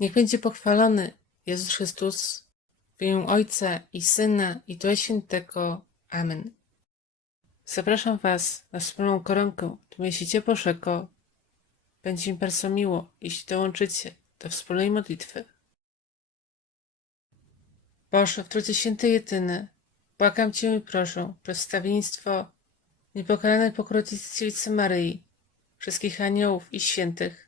Niech będzie pochwalony Jezus Chrystus w imię Ojca i Syna i Ducha Świętego. Amen. Zapraszam Was na wspólną koronkę w mieście Bożego. Będzie mi bardzo miło, jeśli dołączycie do wspólnej modlitwy. Boże, w Trójcy Święty Jedyny, błagam Cię i proszę, przedstawieństwo niepokalanej pokrowicy Dziewicy Maryi, wszystkich aniołów i świętych,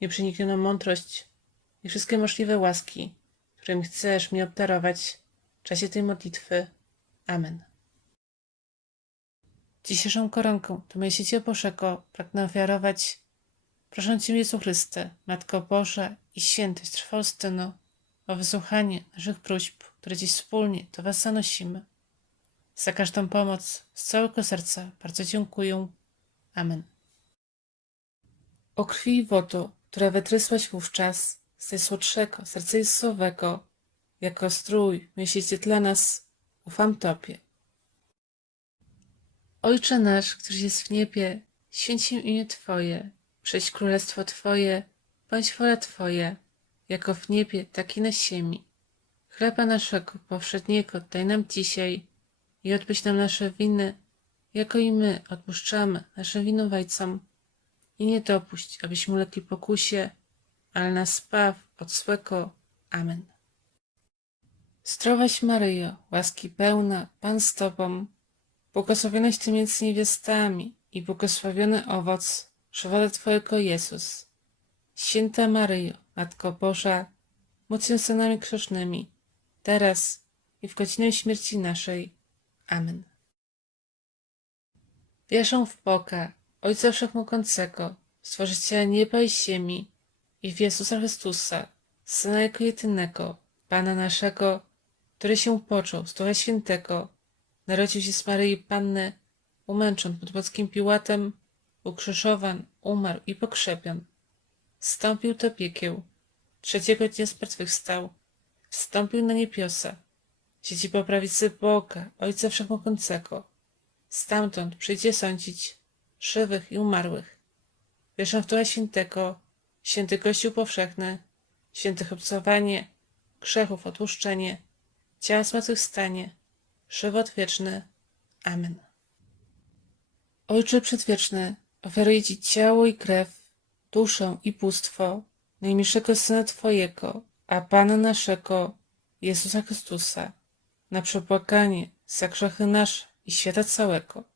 nieprzeniknioną mądrość i wszystkie możliwe łaski, którym chcesz mi obdarować w czasie tej modlitwy. Amen. Dzisiejszą koronkę sieci Bożego pragnę ofiarować proszę Cię Jezu Chryste, Matko Boża i Świętość Faustyno, o wysłuchanie naszych próśb, które dziś wspólnie do Was zanosimy. Za każdą pomoc z całego serca bardzo dziękuję. Amen. O krwi i wodu, które wytrysłaś wówczas z najsłodszego serca Jezusowego, jako strój myślicie dla nas, ufam Tobie. Ojcze nasz, któryś jest w niebie, święć się imię Twoje, przyjdź królestwo Twoje, bądź wola Twoja, jako w niebie, tak i na ziemi. Chleba naszego powszedniego daj nam dzisiaj i odbyś nam nasze winy, jako i my odpuszczamy naszym winowajcom. I nie dopuść, abyśmy ulegli pokusie, ale nas spaw od. Amen. Zdrowaś Maryjo, łaski pełna, Pan z Tobą, błogosławionaś Ty między niewiastami i błogosławiony owoc żywota Twojego Jezus. Święta Maryjo, Matko Boża, módl się za nami grzesznymi, teraz i w godzinę śmierci naszej. Amen. Wierzę w Boga, Ojca Wszechmogącego, Stworzyciela nieba i ziemi i w Jezusa Chrystusa, Syna Jego jedynego, Pana naszego, który się począł z Ducha Świętego, narodził się z Maryi Panny, umęczon pod Płockim Piłatem, ukrzyżowan, umarł i pokrzepion. Wstąpił do piekieł, trzeciego dnia zmartwychwstał, wstąpił na niebiosa, siedzi po prawicy Boga, Ojca Wszechmogącego. Stamtąd przyjdzie sądzić żywych i umarłych. Wierzę w Ducha Świętego, święty Kościół powszechny, świętych obcowanie, grzechów odłuszczenie, ciała zmartwychwstanie, żywot wieczny. Amen. Ojcze Przedwieczny, ofiaruję Ci ciało i krew, duszę i bóstwo najmilszego Syna Twojego, a Pana naszego, Jezusa Chrystusa, na przepłakanie za grzechy nasze i świata całego.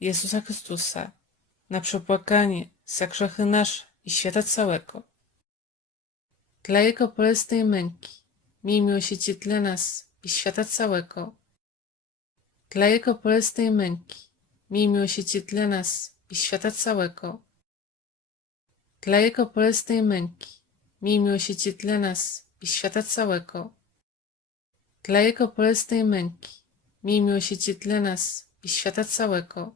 Jezusa Chrystusa, na przepłakanie za grzechy nasze i świata całego. Dla Jego bolesnej męki, miej miłosierdzie dla nas i świata całego. Dla Jego bolesnej męki, miej miłosierdzie dla nas i świata całego. Dla Jego bolesnej męki, miej miłosierdzie dla nas i świata całego. Dla Jego bolesnej męki, miej miłosierdzie dla nas i świata całego.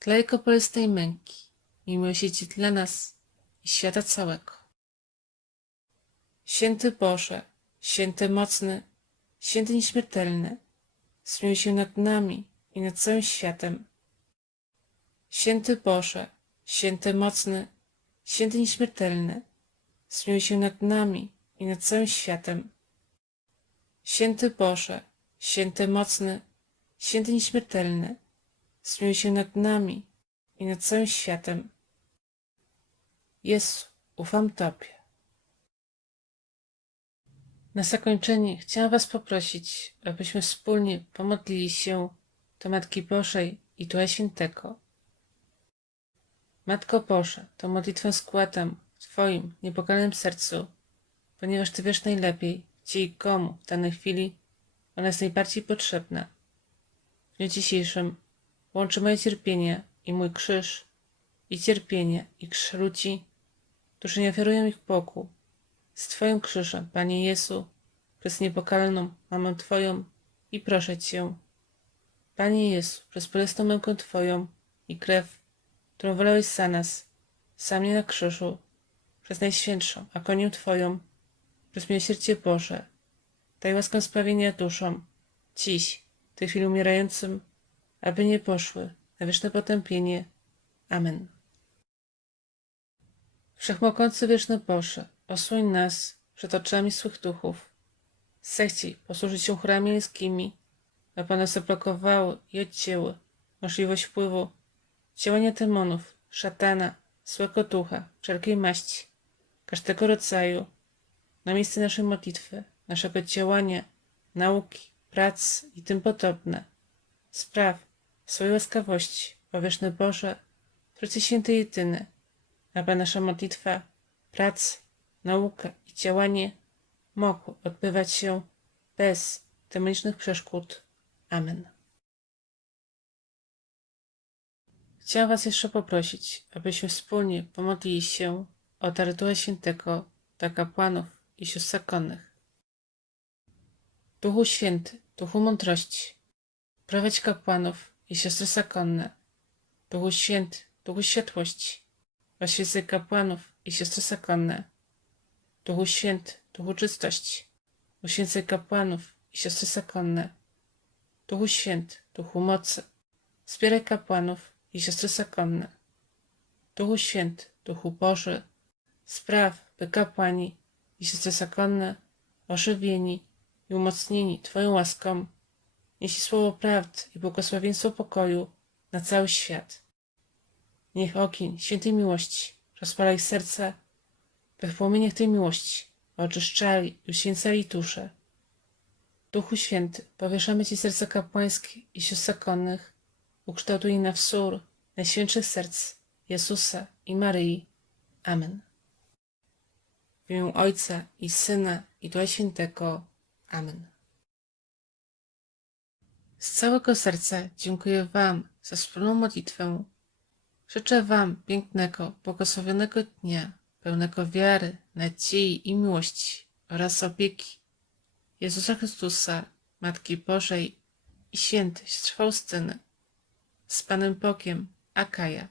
Dla Jego bolesnej męki, miłosierdzie dla nas i świata całego. Święty Boże, święty mocny, święty nieśmiertelny, zmiłuj się nad nami i nad całym światem. Święty Boże, święty mocny, święty nieśmiertelny, zmiłuj się nad nami i nad całym światem. Święty Boże, święty mocny, święty nieśmiertelny, zmiłuj się nad nami i nad całym światem. Jezu, ufam Tobie. Na zakończenie chciałam Was poprosić, abyśmy wspólnie pomodlili się do Matki Bożej i Ducha Świętego. Matko Boża, to modlitwę składam w Twoim niepokalanym sercu, ponieważ Ty wiesz najlepiej, gdzie i komu w danej chwili ona jest najbardziej potrzebna. W dniu dzisiejszym łączy moje cierpienie i mój krzyż, i cierpienie i krzyż ludzi, którzy nie ofiarują ich Bogu, z Twoim krzyżem, Panie Jezu, przez niepokalną Mamę Twoją i proszę Cię, Panie Jezu, przez bolesną mękę Twoją i krew, którą wylałeś za nas, za mnie na krzyżu, przez Najświętszą agonię Twoją, przez miłosierdzie Boże, daj łaskę sprawienia duszom, dziś, w tej chwili umierającym, aby nie poszły na wieczne potępienie. Amen. Wszechmogący wieczny Boże, osłoń nas przed oczami złych duchów. Zechciej posłużyć się chórami anielskimi, aby one zablokowały i odcięły możliwość wpływu działania demonów, szatana, złego ducha, wszelkiej maści, każdego rodzaju, na miejsce naszej modlitwy, naszego działania, nauki, prac i tym podobne. Spraw swojej łaskawości, o wieczny Boże, Trójcy Święty Jedyny, aby nasza modlitwa, prac, nauka i działanie mogły odbywać się bez demonicznych przeszkód. Amen. Chciałam Was jeszcze poprosić, abyśmy wspólnie pomodlili się o dar Świętego dla kapłanów i sióstr zakonnych. Duchu Święty, Duchu Mądrości, prowadź kapłanów i siostry zakonne. Duchu Święty, Duchu Światłości, oświecaj kapłanów i siostry zakonne. Duchu Święty, Duchu Czystości, uświęcaj kapłanów i siostry zakonne. Duchu Święty, Duchu Mocy, wspieraj kapłanów i siostry zakonne. Duchu Święty, Duchu Boży, spraw, by kapłani i siostry zakonne, ożywieni i umocnieni Twoją łaską, nieśli słowo prawdy i błogosławieństwo pokoju na cały świat. Niech ogień świętej miłości rozpala ich serca, by w płomieniach tej miłości oczyszczali i uświęcali dusze. Duchu Święty, powieszamy Ci serca kapłańskie i sióstr zakonnych, ukształtuj na wzór najświętszych serc Jezusa i Maryi. Amen. W imię Ojca i Syna i Ducha Świętego. Amen. Z całego serca dziękuję Wam za wspólną modlitwę. Życzę Wam pięknego, błogosławionego dnia, pełnego wiary, nadziei i miłości oraz opieki Jezusa Chrystusa, Matki Bożej i świętej siostry Faustyny. Z Panem Bogiem, Akaja.